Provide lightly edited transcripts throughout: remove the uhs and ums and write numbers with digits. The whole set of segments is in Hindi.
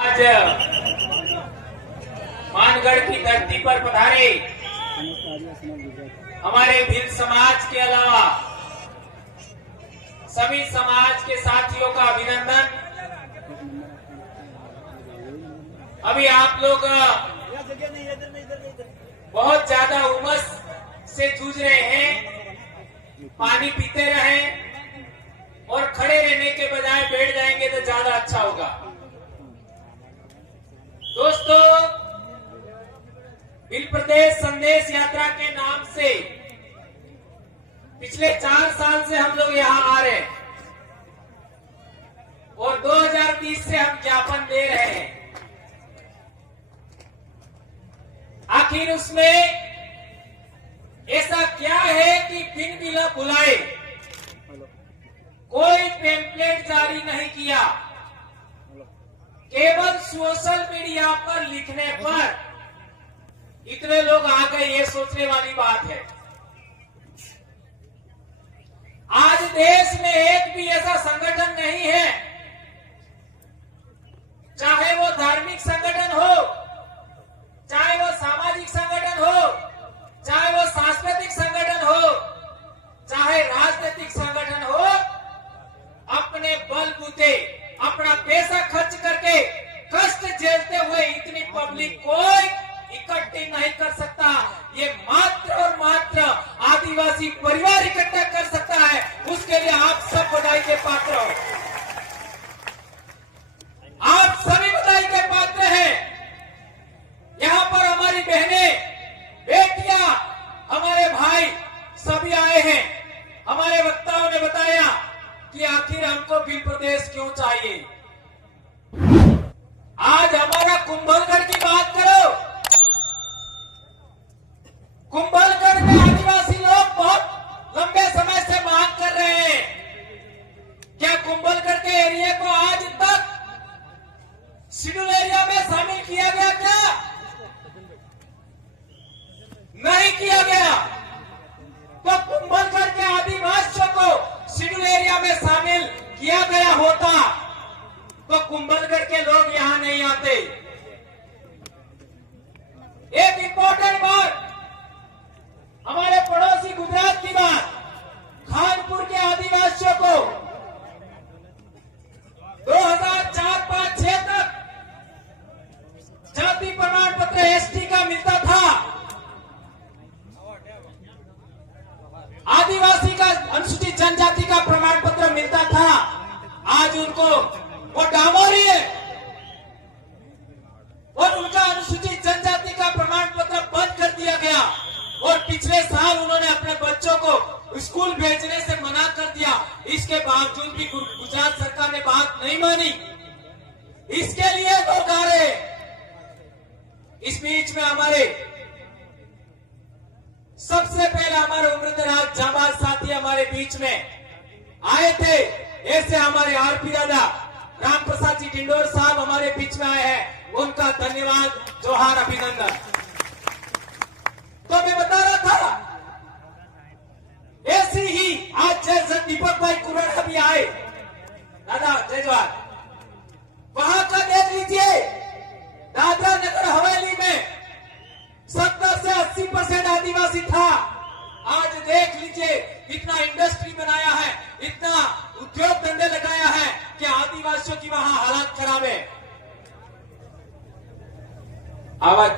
आज मानगढ़ की धरती पर पधारे हमारे भिल समाज के अलावा सभी समाज के साथियों का अभिनंदन। अभी आप लोग बहुत ज्यादा उमस से जूझ रहे हैं, पानी पीते रहें और खड़े रहने के बजाय बैठ जाएंगे तो ज्यादा अच्छा होगा। दोस्तों, भिल प्रदेश संदेश यात्रा के नाम से पिछले 4 साल से हम लोग यहाँ आ रहे हैं और 2020 से हम ज्ञापन दे रहे हैं। आखिर उसमें ऐसा क्या है कि बिन बिना बुलाए कोई पेम्पलेट जारी नहीं किया, केवल सोशल मीडिया पर लिखने पर इतने लोग आ गए, ये सोचने वाली बात है। आज देश में एक भी ऐसा संगठन नहीं है, चाहे वो धार्मिक संगठन हो, चाहे वो सामाजिक संगठन हो, चाहे वो सांस्कृतिक संगठन हो, चाहे राजनीतिक संगठन हो, अपने बलबूते अपना पैसा खर्च करके कष्ट झेलते हुए इतनी पब्लिक कोई इकट्ठी नहीं कर सकता। ये मात्र और मात्र आदिवासी परिवार इकट्ठा कर सकता है। उसके लिए आप सब बधाई के पात्र हो, आप सभी बधाई के पात्र हैं। यहाँ पर हमारी बहनें, बेटियां, हमारे भाई सभी आए हैं। हमारे वक्ताओं ने बताया कि आखिर हमको भिल प्रदेश क्यों चाहिए। आज हमारा कुंभलगढ़ की बात करो। कुंभलगढ़ में आदिवासी लोग बहुत लंबे समय से मांग कर रहे हैं। क्या कुंभलगढ़ के एरिया को आज तक शेड्यूल एरिया में शामिल किया गया? क्या नहीं किया गया? तो कुंभलगढ़ के आदिवासियों को शेड्यूल एरिया में शामिल किया गया होता तो कुंभलगढ़ के लोग यहां नहीं आते। एक इंपॉर्टेंट बात, हमारे पड़ोसी गुजरात की बात, खानपुर के आदिवासियों को 2004, 5, 6 तक जाति प्रमाण पत्र एसटी का मिलता था। आदिवासी का, अनुसूचित जनजाति का प्रमाण पत्र मिलता था। आज उनको वो डामोरी है और उनका अनुसूचित जनजाति का प्रमाण पत्र बंद कर दिया गया। और पिछले साल उन्होंने अपने बच्चों को स्कूल भेजने से मना कर दिया। इसके बावजूद भी गुजरात सरकार ने बात नहीं मानी। इसके लिए लोग आ रहे। इस बीच में हमारे सबसे पहले हमारे उम्रदराज जाबाज साथी हमारे बीच में आए थे। ऐसे हमारे आरपी दादा राम प्रसाद जी डिंडोर साहब हमारे बीच में आए हैं। उनका धन्यवाद, जोहार, अभिनंदन। तो मैं बता रहा था, ऐसी ही आज जैसे दीपक भाई कुराना भी आए। दादा जय जवाहर। वहां का देख लीजिए, दादरा नगर हवेली में 70 से 80% आदिवासी था। आज देख लीजिए, इतना इंडस्ट्री बनाया है, इतना उद्योग धंधे लगाया है कि आदिवासियों की वहां हालत खराब है। आवाज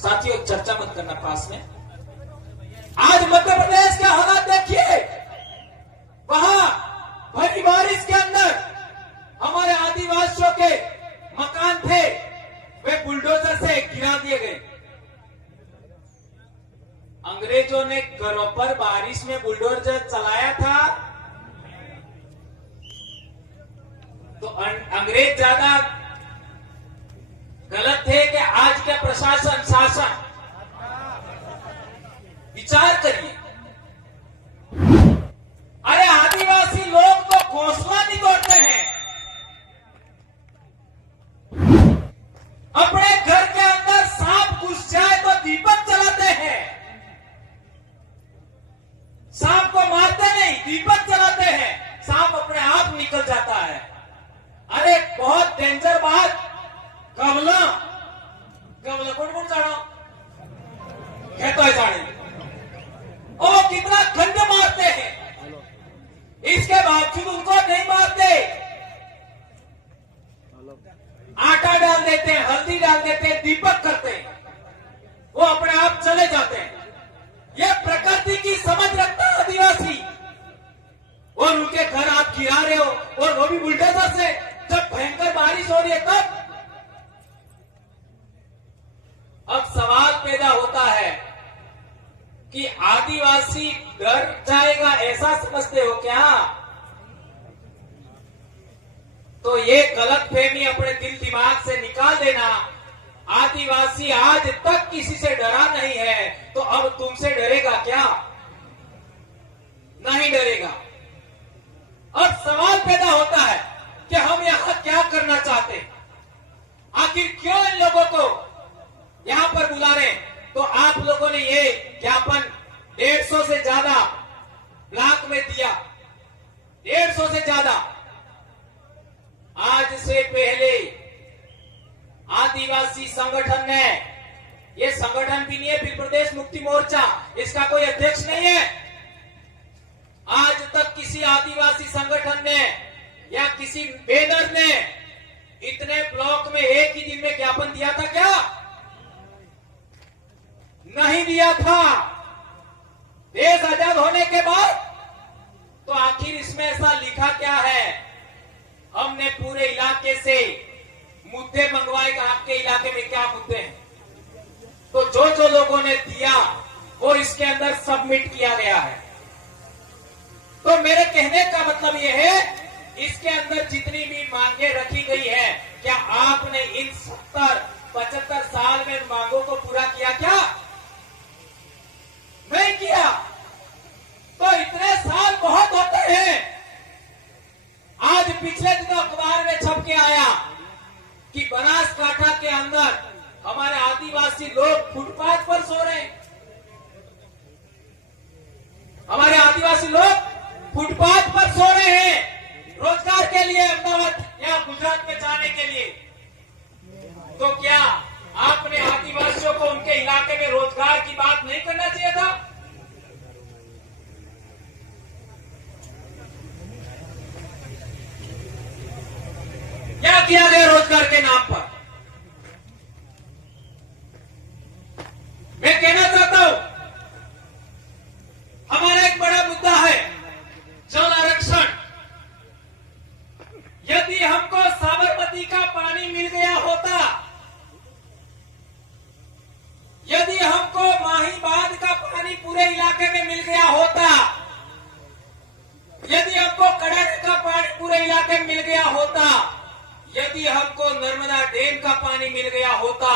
साथियों, चर्चा मत करना पास में। आज मध्य प्रदेश के हालात देखिए, वहां भरी बारिश के अंदर हमारे आदिवासियों के मकान थे, वे बुलडोजर से गिरा दिए गए। अंग्रेजों ने घरों पर बारिश में बुलडोजर चलाया था तो अंग्रेज ज्यादा गलत थे कि आज के प्रशासन, शासन? विचार करिए। अरे आदिवासी लोग तो घोंसला नहीं तोड़ते हैं, अपने घर के अंदर सांप घुस जाए तो दीपक जलाते हैं। सांप को मारते नहीं, दीपक जलाते हैं, सांप अपने आप निकल जाता है। अरे बहुत डेंजर आटा डाल देते हैं, हल्दी डाल देते हैं, दीपक करते हैं, वो अपने आप चले जाते हैं। ये प्रकृति की समझ रखता है आदिवासी, और उनके घर आप गिरा रहे हो, और वो भी बुलडोजर से, जब भयंकर बारिश हो रही है तब। अब सवाल पैदा होता है कि आदिवासी डर जाएगा, ऐसा समझते हो क्या? तो ये गलतफहमी अपने दिल दिमाग से निकाल देना। आदिवासी आज तक किसी से डरा नहीं है, तो अब तुमसे डरेगा क्या? नहीं डरेगा। अब सवाल पैदा होता है कि हम यहां क्या करना चाहते हैं, आखिर क्यों इन लोगों को यहां पर बुला रहे हैं? तो आप लोगों ने ये ज्ञापन 150 से ज्यादा ब्लॉक में दिया, 150 से ज्यादा। आज से पहले आदिवासी संगठन ने, ये संगठन भी नहीं है फिर प्रदेश मुक्ति मोर्चा, इसका कोई अध्यक्ष नहीं है। आज तक किसी आदिवासी संगठन ने या किसी बैनर ने इतने ब्लॉक में एक ही दिन में ज्ञापन दिया था क्या? नहीं दिया था। देश आजाद होने के बाद तो आखिर इसमें ऐसा लिखा क्या है? हमने पूरे इलाके से मुद्दे मंगवाए कि आपके इलाके में क्या मुद्दे हैं, तो जो जो लोगों ने दिया वो इसके अंदर सबमिट किया गया है। तो मेरे कहने का मतलब यह है, इसके अंदर जितनी भी मांगे रखी गई है, क्या आपने इन 70-75 साल में मांगों को पूरा किया क्या? नहीं किया। तो इतने साल बहुत होते हैं। आज पिछले दिनों अखबार में छप के आया कि बनासकांठा के अंदर हमारे आदिवासी लोग फुटपाथ पर सो रहे हैं। हमारे आदिवासी लोग फुटपाथ पर सो रहे हैं रोजगार के लिए, अहमदाबाद या गुजरात में जाने के लिए। तो क्या आपने आदिवासियों को उनके इलाके में रोजगार की बात नहीं करना चाहिए था? क्या किया गया रोजगार के नाम पर? मैं कहना चाहता हूं, हमारा एक बड़ा मुद्दा है जल आरक्षण। यदि हमको साबरमती का पानी मिल गया होता, यदि हमको माही बांध का पानी पूरे इलाके में मिल गया होता, यदि हमको कड़ाके का पानी पूरे इलाके में मिल गया होता, यदि हमको नर्मदा डैम का पानी मिल गया होता,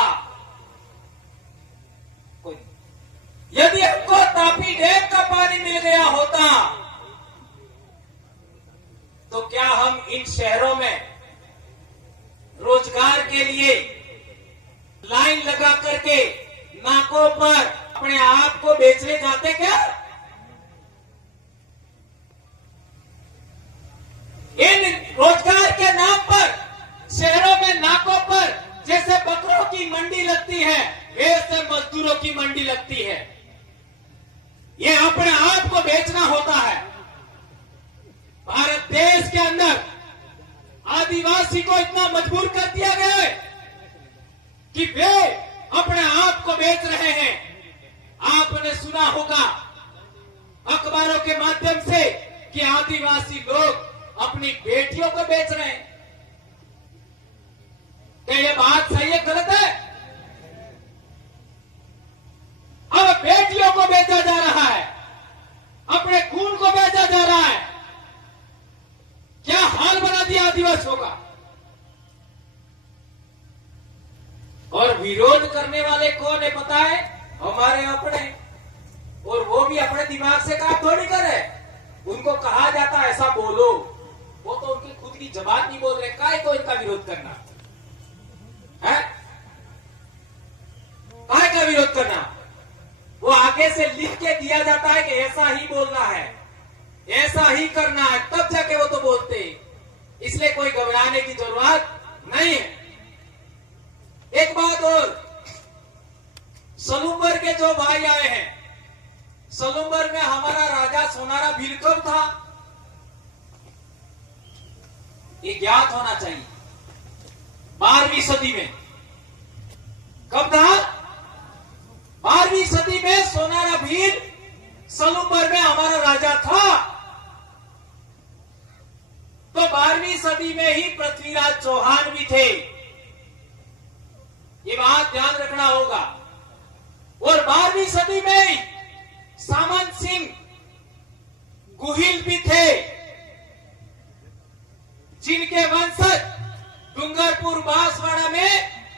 यदि हमको तापी डैम का पानी मिल गया होता, तो क्या हम इन शहरों में रोजगार के लिए लाइन लगा करके नाकों पर अपने आप को बेचने जाते क्या? इन रोजगार के नाम पर शहरों में नाकों पर जैसे बकरों की मंडी लगती है, वैसे मजदूरों की मंडी लगती है। ये अपने आप को बेचना होता है। भारत देश के अंदर आदिवासी को इतना मजबूर कर दिया गया है कि वे अपने आप को बेच रहे हैं। आपने सुना होगा अखबारों के माध्यम से कि आदिवासी लोग अपनी बेटियों को बेच रहे हैं। क्या ये बात सही है, गलत है? अब बेटियों को बेचा जा रहा है, अपने खून को बेचा जा रहा है। क्या हाल बना दिया आदिवासियों का? और विरोध करने वाले कौन है पता है? हमारे अपने, और वो भी अपने दिमाग से काम थोड़ी करे। उनको कहा जाता है ऐसा बोलो, वो तो उनकी खुद की जबान नहीं बोल रहे, काहे को इनका विरोध करना है? काहे का विरोध करना? वो आगे से लिख के दिया जाता है कि ऐसा ही बोलना है, ऐसा ही करना है, तब जाके वो तो बोलते हैं। इसलिए कोई घबराने की जरूरत नहीं है। एक बात और, सलूम्बर के जो भाई आए हैं, सलूम्बर में हमारा राजा सोनारा भील कब था, ये ज्ञात होना चाहिए। 12वीं सदी में। कब था? 12वीं सदी में सोनारा भील सलूबर में हमारा राजा था। तो 12वीं सदी में ही पृथ्वीराज चौहान भी थे। ये बात ध्यान रखना होगा। और 12वीं सदी में ही सामंत सिंह गुहिल भी थे, जिनके वंशज डूंगरपुर बांसवाड़ा में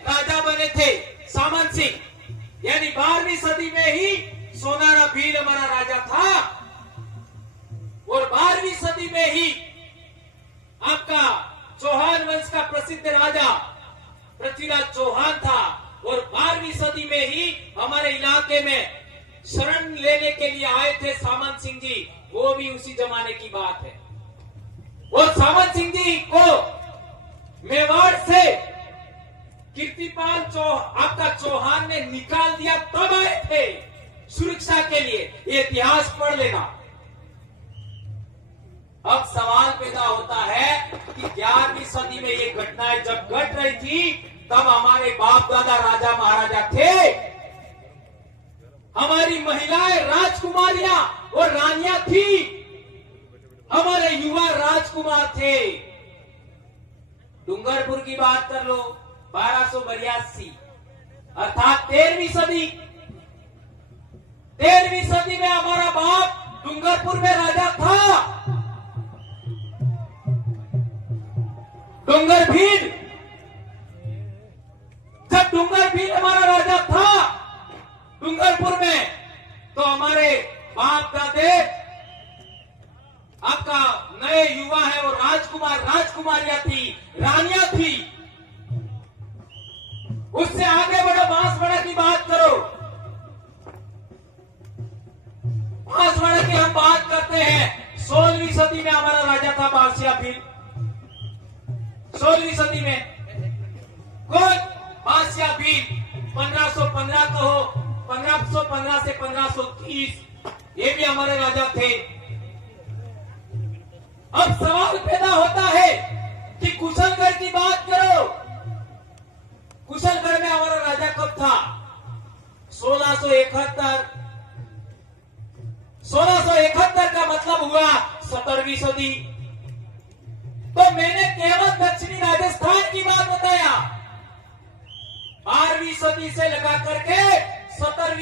राजा बने थे सामंत सिंह। यानी 12वीं सदी में ही सोनारा भील हमारा राजा था। और 12वीं सदी में ही आपका चौहान वंश का प्रसिद्ध राजा पृथ्वीराज चौहान था। और 12वीं सदी में ही हमारे इलाके में शरण लेने के लिए आए थे सामंत सिंह जी, वो भी उसी जमाने की बात है। और सामंत सिंह जी को मेवाड़ से कीर्तिपाल आपका चौहान ने निकाल दिया, तब आए थे सुरक्षा के लिए। ये इतिहास पढ़ लेना। अब सवाल पैदा होता है कि 11वीं सदी में ये घटनाएं जब घट रही थी, तब हमारे बाप दादा राजा महाराजा थे। हमारी महिलाएं राजकुमारियां और रानियां थी, हमारे युवा राजकुमार थे। डूंगरपुर की बात कर लो, 1282 अर्थात 13वीं सदी। 13वीं सदी में हमारा बाप डूंगरपुर में राजा था। डूंगर भील, जब डूंगर भील हमारा राजा था डूंगरपुर में, तो हमारे बाप दादे आपका नए युवा है वो राजकुमार राजकुमारियां थी, रानियां थी। उससे आगे बढ़ो, बांसवाड़ा की बात करो। बांसवाड़ा की हम बात करते हैं। 16वीं सदी में हमारा राजा था बांसिया भील। 16वीं सदी में कौन? बांसिया भील। 1515 कहो, 1515 से 1530, ये भी हमारे राजा थे। अब सवाल पैदा होता है कि कुशलगढ़ की बात करो। कुशलगढ़ में हमारा राजा कब था? 1671। 1671 का मतलब हुआ 17वीं सदी। तो मैंने केवल दक्षिणी राजस्थान की बात बताया। 12वीं सदी से लगा करके 17वीं